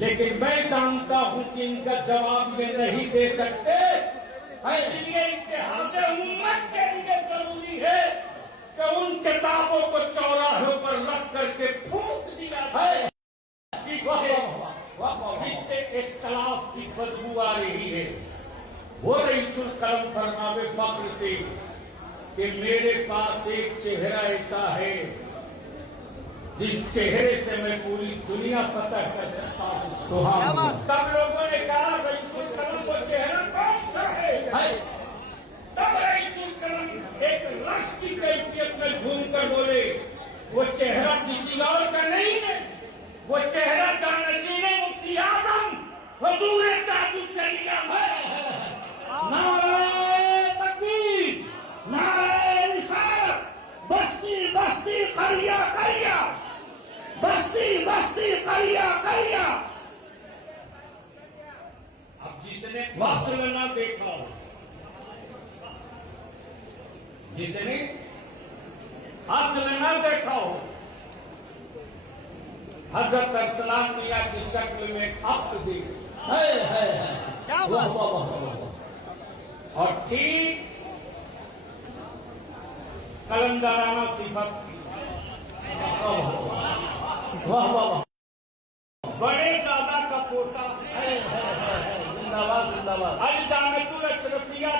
लेकिन मैं जानता हूं कि इनका जवाब ये नहीं दे सकते। इसलिए इत्तेहाद उम्मत के लिए जरूरी है कि उन किताबों को चौराहों पर रख करके फूंक दिया है जिससे इख्तिलाफ की बदबू आ रही है। वो रईसुल कलम फरमावे फख्र से कि मेरे पास एक चेहरा ऐसा है जिस चेहरे से मैं पूरी दुनिया पता कर सकता हूँ। तब लोगों ने कहा रईसुल कलम वो चेहरा कौन सा है? तब रईसुल कलम एक रश की कैफियत में झूम कर बोले वो चेहरा किसी और का नहीं है, वो चेहरा जानशीने मुफ्ती आजम हुजूर ताजुल शरिया है। नारे तकबीर, नारे रिसालत, बस्ती बस्ती करिया करिया, बस्ती बस्ती करिया करिया। अब जिसने वस्ल न देखा, जिसने असल न देखा हो, हजरत अरसलान मियां की शक्ल में अक्स देखे क्या बात? और ठीक कलंदराना सिफत बड़े दादा का पोता जिंदाबाद जिंदाबाद। अल जामिअतुल अशरफिया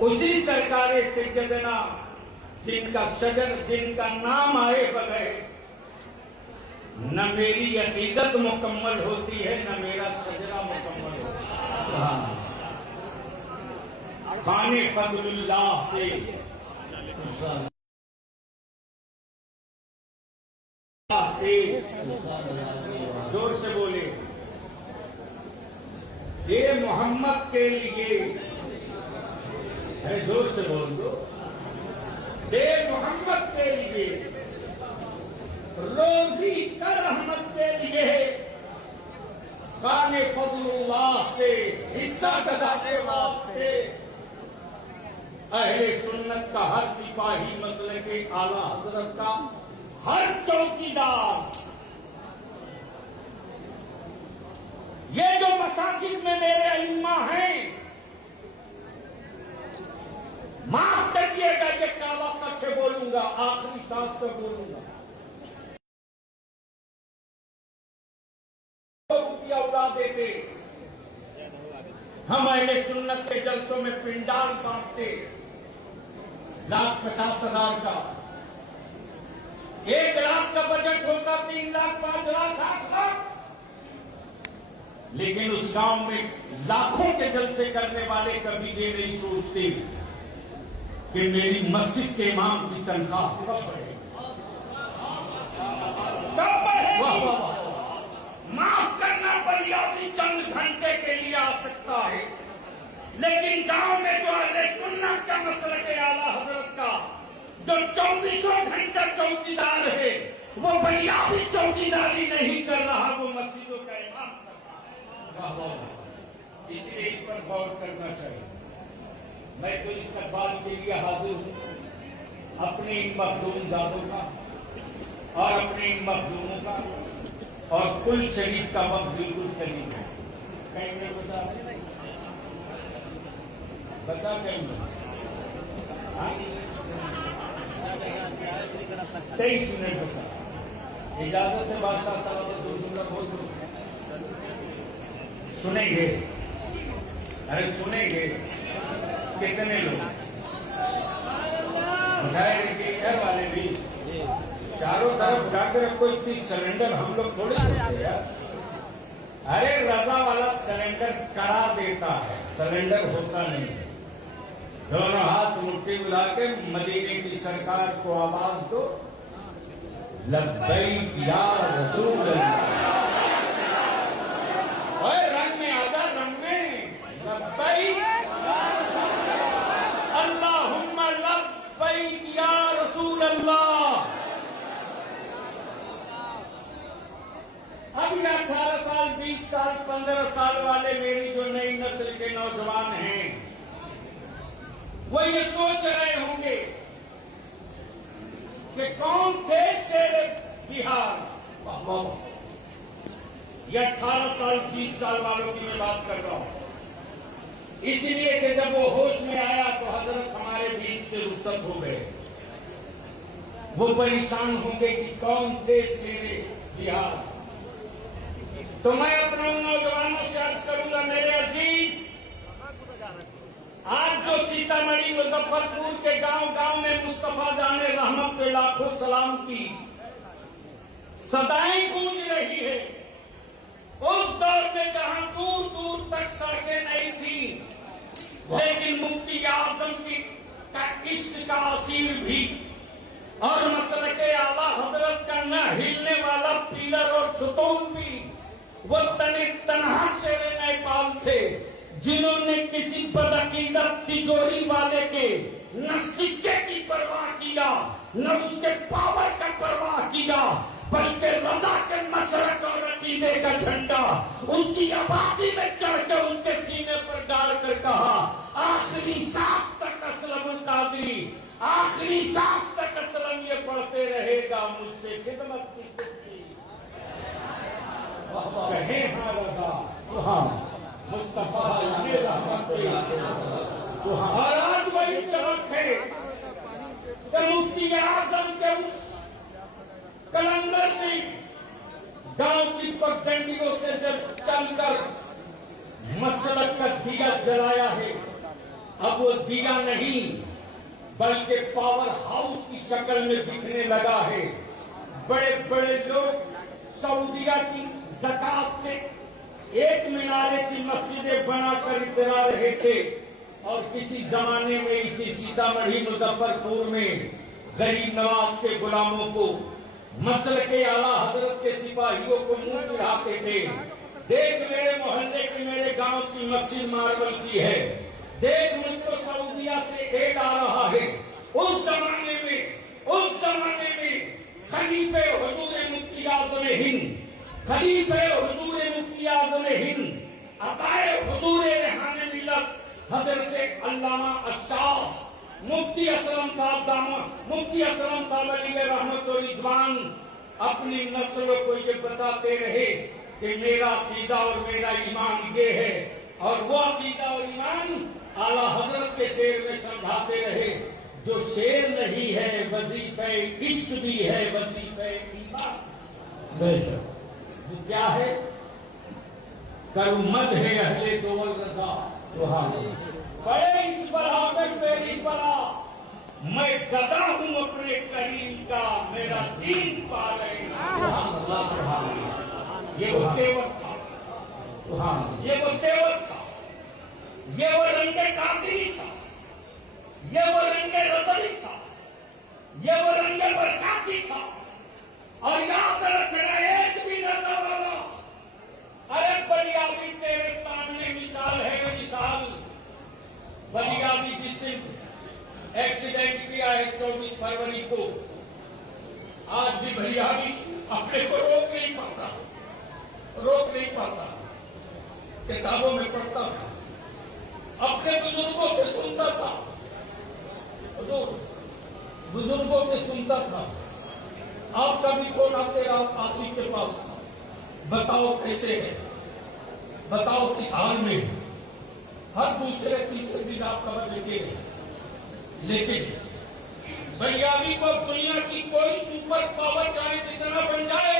उसी सरकारे सैयदना जिनका शजर जिनका नाम आए बगैर न मेरी अकीदत मुकम्मल होती है न मेरा शजरा मुकम्मल होता है। खाने फजलुल्लाह से जोर से बोले ये मोहम्मद के लिए, अरे जोर से बोल दो, दे मोहम्मद के लिए, रोजी का रहमत के लिए, खाने फजलुल्लाह से हिस्सा गदा के वास्ते अहले सुन्नत का हर सिपाही, मसले के आला हजरत का हर चौकीदार, ये जो मसाजिद में मेरे इम्मा हैं, माफ करिएगा ये काला सच बोलूंगा, आखिरी सांस तक बोलूंगा। रुपया उड़ा देते, हम अहले सुन्नत के जलसों में पिंडाल बांटते 1,50,000 का, 1 लाख का बजट होता, 3 लाख 5 लाख 8 लाख, लेकिन उस गांव में लाखों के जलसे करने वाले कभी ये नहीं सोचते कि मेरी मस्जिद के इमाम की तनख्वाह कब बढ़ेगी, कब बढ़ेगी। माफ करना बलियादी चंद घंटे के लिए आ सकता है, लेकिन गांव में जो अहले सुन्नत का मसलक आला हजरत का जो 24 घंटा चौकीदार है, वो बलियादी चौकीदारी नहीं कर रहा, वो मस्जिदों का इमाम कर रहा है। इसलिए इस पर गौर करना चाहिए। मैं तो इस इस्तकबाल के लिए हाजिर हूं, अपने इन मखदूम जादों का और अपने इन मखदूमों का और कुल शरीफ का वक्त बिल्कुल करीब है। कहेंगे बता कहेंगे 23 मिनट बचा। इजाजत है बादशाह साहब, दूर बोल दो, सुनेंगे, अरे सुनेंगे कितने लोग घर वाले भी चारों तरफ उठाकर रखो, इतनी सिलेंडर हम लोग थोड़े करते हैं। अरे रजा वाला सिलेंडर करा देता है, सिलेंडर होता नहीं है। दोनों हाथ मुट्ठी मिला के मदीने की सरकार को आवाज दो, लब्बैक या रसूल अल्लाह। ओए रंग में आजा, रंग में, लब्बैक अल्लाहुम्मा लब्बैक या रसूल अल्लाह। अभी 18 साल 20 साल 15 साल वाले मेरी जो नई नस्ल के नौजवान हैं, वो ये सोच रहे होंगे कि कौन थे शेर बिहार। ये 18 साल 20 साल वालों की मैं बात कर रहा हूं, इसलिए कि जब वो होश में आया तो हजरत हमारे बीच से रुखसत हो गए। वो परेशान होंगे कि कौन थे शेरे बिहार। तो मैं अपने उन नौजवानों से अर्ज करूंगा, मेरे अजीज, आज जो सीतामढ़ी मुजफ्फरपुर के गांव गांव में मुस्तफा जाने रहमत पे लाखों सलाम की सदाएं गूंज रही है, उस दौर में जहां दूर दूर तक सड़कें नहीं थी, लेकिन मुफ्ती आजम की का इश्क का असीर भी और मसलके आला हजरत का न हिलने वाला पिलर और सुतून भी वो तनहा शेरे नेपाल थे, जिन्होंने किसी बदअकीदत तिजोरी वाले के न सिक्के की परवाह किया, न उसके पावर का परवाह किया, बल्कि रजा के मसरक और अकीदे का झंडा उसकी आबादी में चढ़कर उसके सीने पर डालकर कहा, आखिरी सांस तक असलम कादरी, आखिरी सांस तक असलम ये पढ़ते रहेगा, मुझसे खिदमत की कहे हाँ रजा मुस्तफा जाने रहमत पे। और आज वही चमक है कि मुफ्ती आजम के उस कलंदर ने गांव की पगडंडियों से जब चलकर मसलक का दिया जलाया है, अब वो दिया नहीं बल्कि पावर हाउस की शक्ल में दिखने लगा है। बड़े बड़े लोग सऊदिया की ज़कात से एक मीनारे की मस्जिदें बनाकर इतरा रहे थे, और किसी जमाने में इसी सीतामढ़ी मुजफ्फरपुर में गरीब नवाज के गुलामों को मसलके आला हजरत के सिपाहियों को मुंह चिढ़ाते थे। देख मेरे मोहल्ले की मेरे गांव की मस्जिद मार्बल की है, देख मुझको सऊदिया से एड आ रहा है। उस जमाने में खलीफे हुजूर मुफ्ती आज़म हिंद, खलीफे हुजूर मुफ्ती आज़म हिंद, अताए हुजूर रेहाने मिल्लत हजरत अल्लामा अशास मुफ्ती असलम साहब दामा, मुफ्ती असलम साहब अली रहमत और रिजवान अपनी नस्लों को ये बताते रहे कि मेरा अकीदा और मेरा ईमान ये है, और वो अकीदा और ईमान आला हजरत के शेर में समझाते रहे। जो शेर नहीं है वजीफे इश्क भी है, वजीफे ईमान वो क्या है? करुमद है अहले दोवल रजा, बड़े इस बराबर मेरी बरा, मैं गदा हूं अपने करीम का, मेरा दीन पा रहे। ये वो तेवर था, ये वो तेवर था, ये वो रंगे कातिरी था, ये वो रंगे रजनी था, ये वो रंगे बरकाती था। और याद रखना एक भी नजर वाला, अरे बलिया भी तेरे सामने मिसाल है, मिसाल। बलिया भी जिस दिन एक्सीडेंट किया है 24 फरवरी को, आज भी भैया भी अपने को रोक नहीं पाता, किताबों में पढ़ता था, अपने बुजुर्गों से सुनता था, बुजुर्गों से सुनता था। आप कभी फोन आते रात आसिफ के पास, बताओ कैसे है, बताओ किस हाल में है, हर दूसरे तीसरे दिन आप खबर लेते हैं। लेकिन बलियावी को दुनिया की कोई सुपर पावर चाहे जितना बन जाए,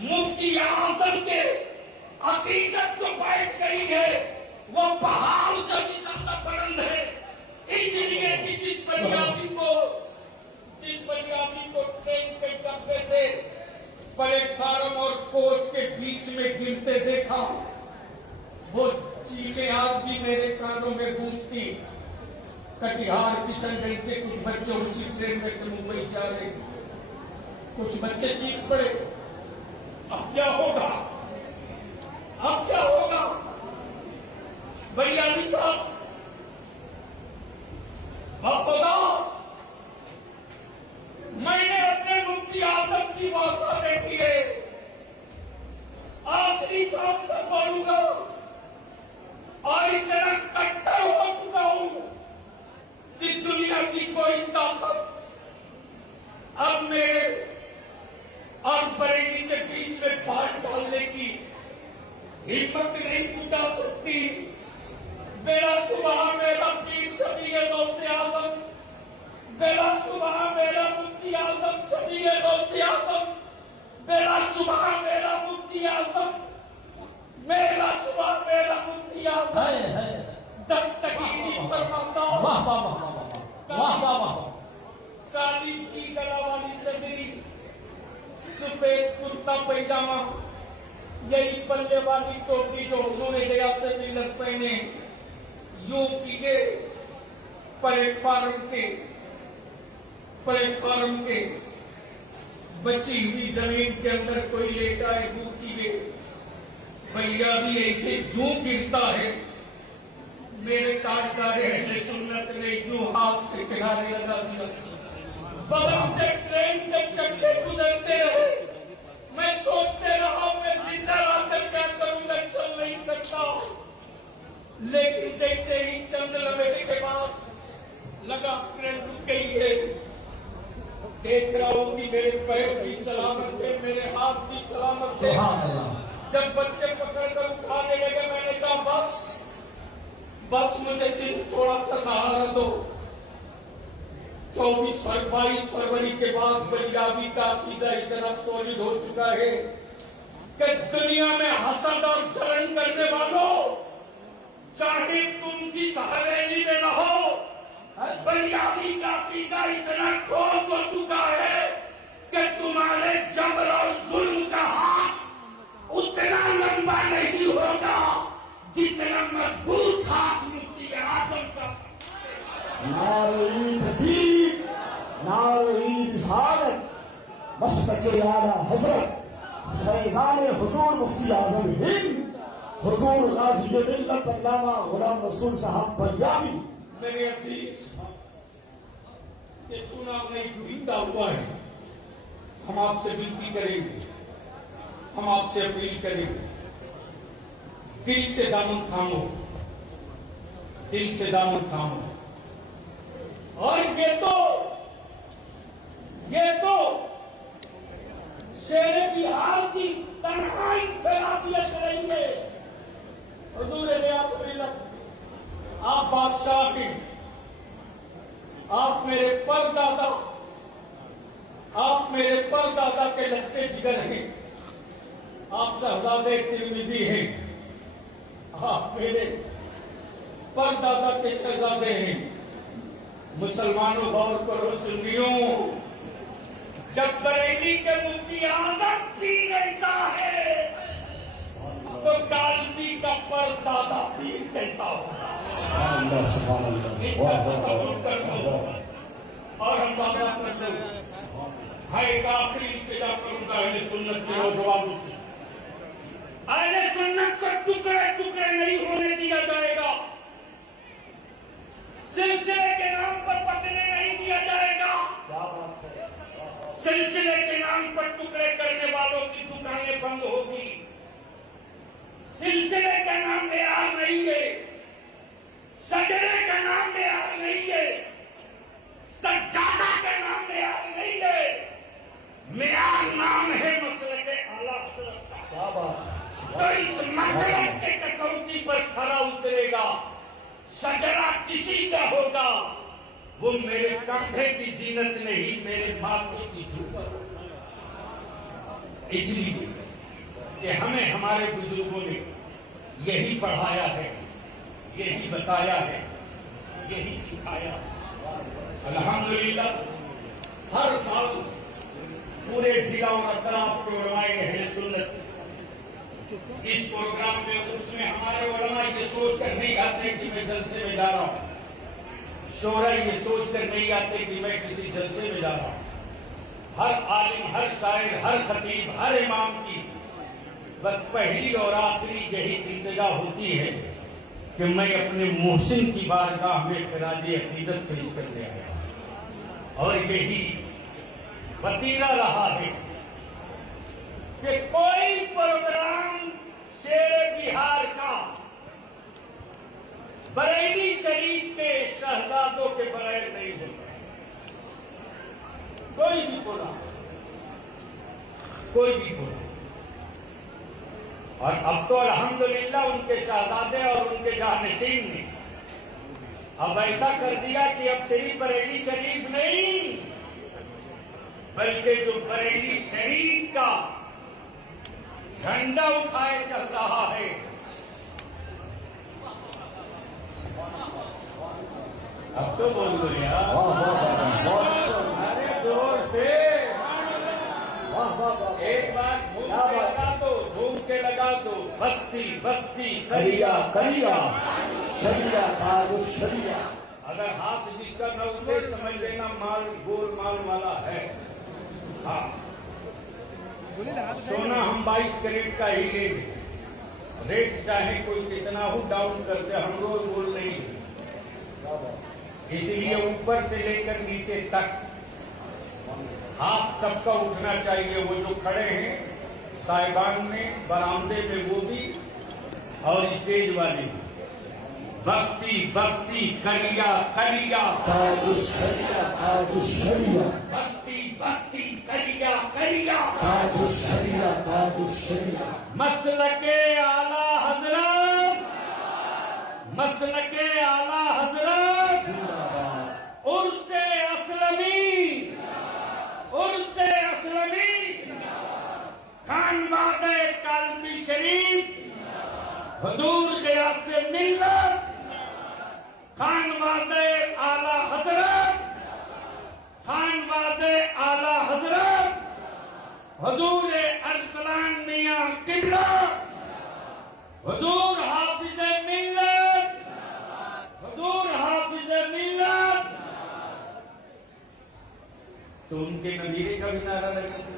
मुफ्ती आजम के अकीदत जो बैठ गई है वो पहाड़ से भी ज्यादा बुलंद है। इसलिए कि जिस बलियावी को ट्रेन के डब्बे से प्लेटफार्म और कोच के बीच में गिरते देखा, वो चीखें आज भी मेरे कानों में गूंजती। कटिहार किशनगंज के कुछ बच्चे उसी ट्रेन में से मुंबई से आ रहे, कुछ बच्चे चीख पड़े, अब क्या होगा, अब क्या होगा? बलियावी साहब खुदा, मैंने अपने मुफ्ती आजम की वार्ता देखी है, आखिरी सांस तक बोलूंगा, और इतना कट्टर हो चुका हूं कि दुनिया की कोई ताकत अब मेरे और बरेली के बीच में बात डालने की हिम्मत नहीं जुटा सकती। मेरा सुबह मेरा पीर शफीए गौसे आजम, मेरा सुबह मेरा मुफ्ती आजम शफीए गौसे आजम, मेरा सुबह मेरा मुफ्ती आजम, मेरा सुबह मेरा मुफ्ती आजम दस्तगीरी फरमाता। वाह वाह वाह वाह वाह वाह। काली की गला वाली सदरी, सफेद कुर्ता पैजामा, यही पल्ले वाली टोपी जो उन्होंने दया से मिलत पहने, यूपी के प्लेटफार्म के बची हुई जमीन के अंदर कोई लेटा है भूखी के बलिया भी ऐसे जो गिरता है। मेरे ताजदार अहले सुन्नत ने यूं हाथ से किनारे लगा दिया। बगल से ट्रेन के चक्के गुजरते रहे, मैं सोचते रहा मैं जिंदा रहकर क्या करूंगा, चल नहीं सकता। लेकिन जैसे ही चंद लम्हे के बाद लगा ट्रेन रुक गई है, देख रहा हूं कि मेरे पैर भी सलामत थे, मेरे हाथ भी सलामत थे। जब बच्चे पकड़कर उठाने लगे मैंने कहा बस मुझे सिर्फ थोड़ा सा सहारा दो। 22 फरवरी के बाद पंजाबी का अकीदा इतना सॉलिड हो चुका है कि दुनिया में हसद और जलन करने वालों, चाहे तुम जिस हवेली में रहो, पंजाबी का अकीदा इतना ठोस हो चुका है कि तुम्हारे जबर और जुल्म का हाथ उतना लंबा नहीं होगा जितना मजबूत हाथ मुफ्ती आजम का। नारे तकबीर, नारे रिसालत, मस्तके आला हजरत फैजान हुजूर मुफ्ती आजम हिंद हुजूर गाजी मिल्लत अल्लामा गुलाम रसूल साहब पंजाबी। मेरे अजीज, ये चुनाव नहीं बीता हुआ है। हम आपसे विनती करेंगे, हम आपसे अपील करेंगे, दिल से दामन थामो, दिल से दामन थामो। और ये तो शेर बिहार की तन्हाई खराबियत करेंगे। हुजूर रियासत, आप बादशाह हैं, आप मेरे परदादा के लश्ते जिगर हैं, आप शहजादे तिरमिजी हैं, आप मेरे परदादा के शहजादे हैं। मुसलमानों गौर करो, सुन्नियों, जब बरेली के मुफ्ती आजम पीर ऐसा है तो कालपी का परदादा पीर कैसा होगा। इसका तसव्वुर कर दो और हम दावा करते हैं। एक आखिरी इल्तिजा करूंगा अहले सुन्नत के नौजवानों से, अहले सुन्नत को टुकड़े टुकड़े नहीं होने दिया जाएगा, सिलसिले के नाम पर पकड़ने नहीं दिया जाएगा। सिलसिले के नाम पर टुकड़े करने वालों की दुकानें बंद होगी। सिलसिले का नाम मेयार नहीं है, सजरे का नाम मेयार नहीं है, सज्जादा का नाम मेयार नहीं है, मेयार नाम है मसलक आला हज़रत का। तो इस मसलक के कसौटी पर खरा उतरेगा, सजरा किसी का होगा, वो मेरे कंधे की जीनत नहीं, मेरे माथे की झूमर होगा। इसलिए कि हमें हमारे बुजुर्गों ने यही पढ़ाया है, यही बताया है, यही सिखाया। अल्हम्दुलिल्लाह हर साल पूरे जिला और अतराफ के उलमाए अहले सुन्नत इस प्रोग्राम में, उसमें हमारे उलमा ये सोच कर नहीं आते कि मैं जलसे में जा रहा हूं, शोरा ये सोच कर नहीं आते कि मैं किसी जलसे में जा रहा हूं। हर आलिम, हर शायर, हर खतीब, हर इमाम की बस पहली और आखिरी यही इल्तिजा होती है कि मैं अपने मोहसिन की बारगाह में खिराजे अकीदत पेश करने आया। और यही वतीरा रहा है कि कोई प्रोग्राम शेर बिहार का बरेली शरीफ के शहजादों के बगैर नहीं होता। कोई भी बोला, कोई भी बोला। और अब तो अल्हम्दुलिल्लाह उनके शहजादे और उनके जानशीन ने अब ऐसा कर दिया कि अब सिर्फ बरेली शरीफ नहीं, बल्कि जो बरेली शरीफ का झंडा उठाए चल रहा है। अब तो बोल दो यार, वाह वाह वाह, बहुत अच्छा। अरे जोर से वाह वाह वाह, एक बार झूम क्या के बात। लगा दो, झूम के लगा दो। बस्ती बस्ती करिया करिया। करिया शरिया ताजु शरिया। अगर हाथ जिसका न उठे समझ लेना माल गोल माल वाला है। हाँ, सोना हम 22 कैरेट का ही लेंगे, रेट चाहे कोई कितना हो डाउन करते, हम रोज बोल नहीं। इसलिए ऊपर से लेकर नीचे तक हाथ सबका उठना चाहिए। वो जो खड़े हैं साहिबान में, बरामदे में, वो भी, और स्टेज वाले भी। बस्ती बस्ती करिया करिया ताजु शरिया ताजु शरिया। बस्ती बस्ती करिया करिया। ताजु शरिया ताजु शरिया। मसलके आला हजरत, मसलके आला हजरत, जिंदाबाद। उर्से असलमी, उर्से असलमी, खानवादे कालबी शरीफ, हुजूर गियास मिल्लत, खानवादे आला हजरत, खानवादे आला हजरत, हुजूर अरसलान मियां किबला, हुजूर हाफिज मिल्लत, हुजूर हाफिज मिल्लत। तो उनके नबीरे का भी नारा लगा था,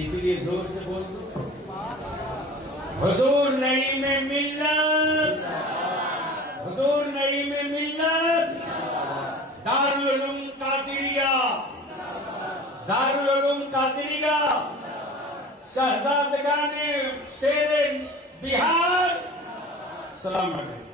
इसलिए जोर से बोल दो। हुजूर नई में मिल्लत, हुजूर नई में मिल्लत, दारुल उलूम कादिरिया, दारुल उलूम कादिरिया, शहजादगाने शेरे बिहार। सलाम अलैकुम।